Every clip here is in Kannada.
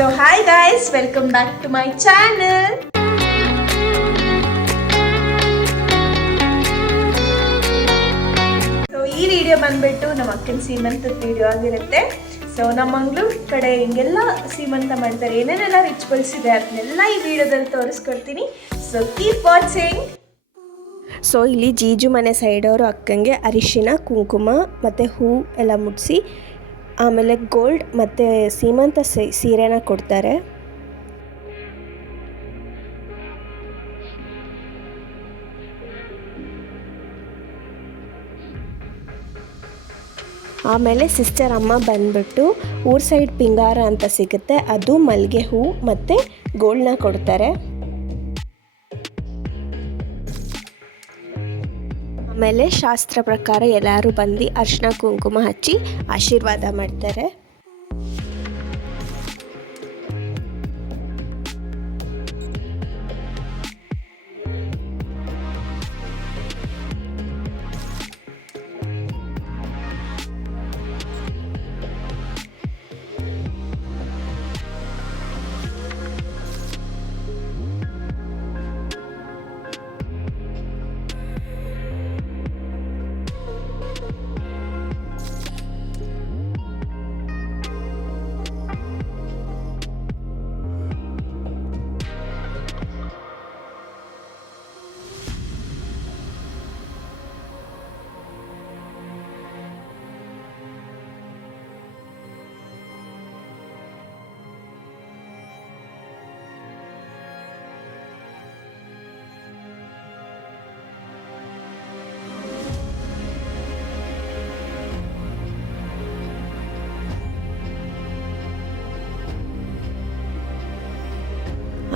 So hi guys, welcome back to my channel. So ಈ ವಿಡಿಯೋ ಬಂದ್ಬಿಟ್ಟು ನಮ್ಮ ಅಕ್ಕನ ಸೀಮಂತದ ವಿಡಿಯೋ ಆಗಿರುತ್ತೆ. ಸೊ ನಮ್ಮ ಮಂಗಳೂರು ಕಡೆ ಹಿಂಗೆಲ್ಲ ಸೀಮಂತ ಮಾಡ್ತಾರೆ, ಏನೇನೆಲ್ಲ ರಿಚುವಲ್ಸ್ ಇದೆ ಅದನ್ನೆಲ್ಲ ಈ ವಿಡಿಯೋದಲ್ಲಿ ತೋರಿಸ್ಕೊಡ್ತೀನಿ. So keep watching. ಸೊ ಇಲ್ಲಿ ಜೀಜು ಮನೆ ಸೈಡವರು ಅಕ್ಕಂಗೆ ಅರಿಶಿನ ಕುಂಕುಮ ಮತ್ತು ಹೂ ಎಲ್ಲ ಮುಡಿಸಿ ಆಮೇಲೆ ಗೋಲ್ಡ್ ಮತ್ತು ಸೀಮಂತ ಸೀರೆನ ಕೊಡ್ತಾರೆ. ಆಮೇಲೆ ಸಿಸ್ಟರ್ ಅಮ್ಮ ಬಂದ್ಬಿಟ್ಟು ಊರ್ ಸೈಡ್ ಪಿಂಗಾರ ಅಂತ ಸಿಗುತ್ತೆ, ಅದು ಮಲ್ಲಿಗೆ ಹೂ ಮತ್ತು ಗೋಲ್ಡ್ನ ಕೊಡ್ತಾರೆ. ಆಮೇಲೆ ಶಾಸ್ತ್ರ ಪ್ರಕಾರ ಎಲ್ಲರೂ ಬಂದು ಅರಿಶಿನ ಕುಂಕುಮ ಹಚ್ಚಿ ಆಶೀರ್ವಾದ ಮಾಡ್ತಾರೆ.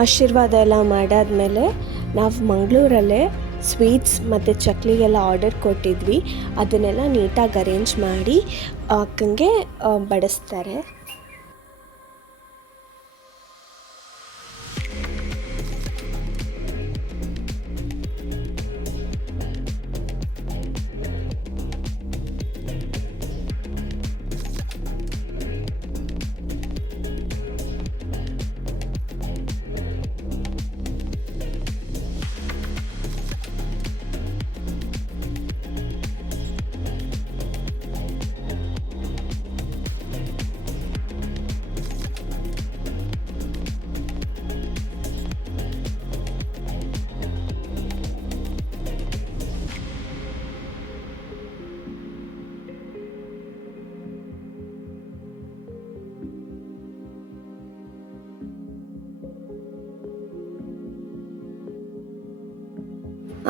ಆಶೀರ್ವಾದ ಎಲ್ಲ ಮಾಡಾದ್ಮೇಲೆ ನಾವು ಮಂಗಳೂರಲ್ಲೇ ಸ್ವೀಟ್ಸ್ ಮತ್ತು ಚಕ್ಲಿಗೆಲ್ಲ ಆರ್ಡರ್ ಕೊಟ್ಟಿದ್ವಿ, ಅದನ್ನೆಲ್ಲ ನೀಟಾಗಿ ಅರೇಂಜ್ ಮಾಡಿ ಅಕ್ಕಂಗೆ ಬಡಿಸ್ತಾರೆ.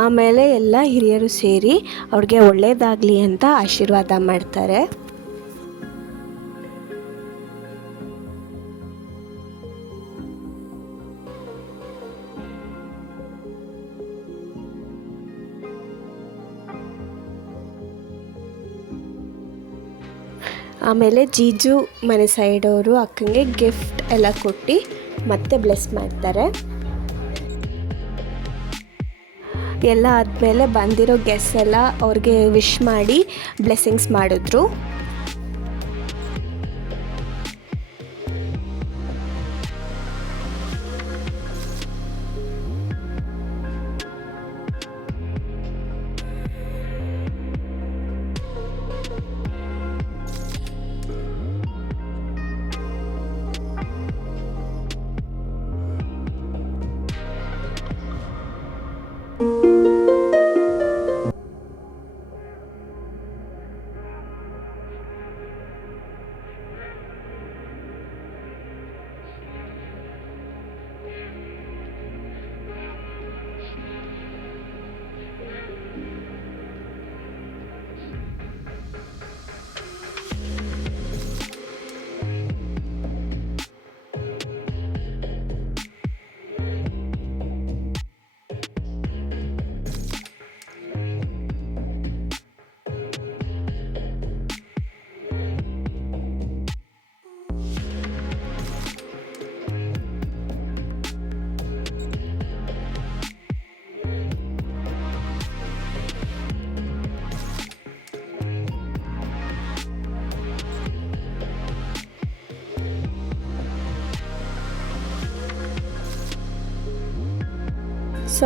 ಆಮೇಲೆ ಎಲ್ಲ ಹಿರಿಯರು ಸೇರಿ ಅವ್ರಿಗೆ ಒಳ್ಳೆಯದಾಗಲಿ ಅಂತ ಆಶೀರ್ವಾದ ಮಾಡ್ತಾರೆ. ಆಮೇಲೆ ಜೀಜು ಮನೆ ಸೈಡವರು ಅಕ್ಕಂಗೆ ಗಿಫ್ಟ್ ಎಲ್ಲ ಕೊಟ್ಟು ಮತ್ತೆ ಬ್ಲೆಸ್ ಮಾಡ್ತಾರೆ. ಎಲ್ಲ ಆದಮೇಲೆ ಬಂದಿರೋ ಗೆಸ್ಟ್ ಎಲ್ಲ ಅವ್ರಿಗೆ ವಿಶ್ ಮಾಡಿ ಬ್ಲೆಸ್ಸಿಂಗ್ಸ್ ಮಾಡಿದ್ರು.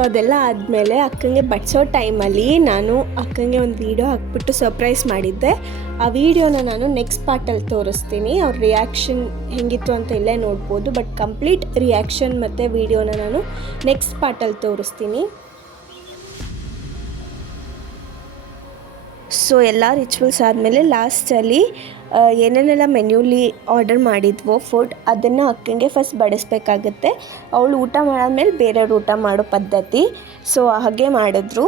ಅದೆಲ್ಲ ಆದಮೇಲೆ ಅಕ್ಕಂಗೆ ಬಡಿಸೋ ಟೈಮಲ್ಲಿ ನಾನು ಅಕ್ಕಂಗೆ ಒಂದು ವೀಡಿಯೋ ಹಾಕ್ಬಿಟ್ಟು ಸರ್ಪ್ರೈಸ್ ಮಾಡಿದ್ದೆ. ಆ ವಿಡಿಯೋನ ನಾನು ನೆಕ್ಸ್ಟ್ ಪಾರ್ಟಲ್ಲಿ ತೋರಿಸ್ತೀನಿ. ಅವ್ರ ರಿಯಾಕ್ಷನ್ ಹೆಂಗಿತ್ತು ಅಂತ ಇಲ್ಲೇ ನೋಡ್ಬೋದು. ಬಟ್ ಕಂಪ್ಲೀಟ್ ರಿಯಾಕ್ಷನ್ ಮತ್ತು ವೀಡಿಯೋನ ನಾನು ನೆಕ್ಸ್ಟ್ ಪಾರ್ಟಲ್ಲಿ ತೋರಿಸ್ತೀನಿ. ಸೊ ಎಲ್ಲ ರಿಚುವಲ್ಸ್ ಆದಮೇಲೆ ಲಾಸ್ಟಲ್ಲಿ ಏನೇನೆಲ್ಲ ಮೆನ್ಯೂಲಿ ಆರ್ಡರ್ ಮಾಡಿದ್ವೋ ಫುಡ್ ಅದನ್ನು ಅಕ್ಕಂಗೆ ಫಸ್ಟ್ ಬಡಿಸ್ಬೇಕಾಗತ್ತೆ. ಅವಳು ಊಟ ಮಾಡಾದ್ಮೇಲೆ ಬೇರೆಯವ್ರು ಊಟ ಮಾಡೋ ಪದ್ಧತಿ. ಸೊ ಹಾಗೆ ಮಾಡಿದ್ರು.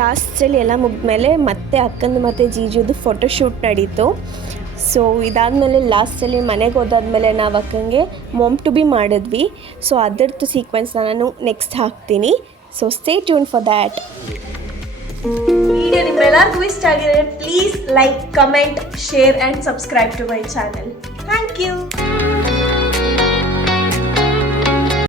ಲಾಸ್ಟಲ್ಲಿ ಎಲ್ಲ ಮುಗಿದ್ಮೇಲೆ ಮತ್ತೆ ಅಕ್ಕಂದು ಮತ್ತು ಜೀಜುದು ಫೋಟೋಶೂಟ್ ನಡೀತು. ಸೊ ಇದಾದಮೇಲೆ ಲಾಸ್ಟಲ್ಲಿ ಮನೆಗೆ ಹೋದಾದ್ಮೇಲೆ ನಾವು ಅಕ್ಕಂಗೆ ಮೊಮ್ ಟು ಬಿ ಮಾಡಿದ್ವಿ. ಸೊ ಅದರದ್ದು ಸೀಕ್ವೆನ್ಸ್ನ ನಾನು ನೆಕ್ಸ್ಟ್ ಹಾಕ್ತೀನಿ. So stay tune for that. Video ನಿಮ್ಮೆಲ್ಲರಿಗೂ ಇಷ್ಟ ಆಗಿದ್ರೆ please like, comment, share and subscribe to my channel. Thank you.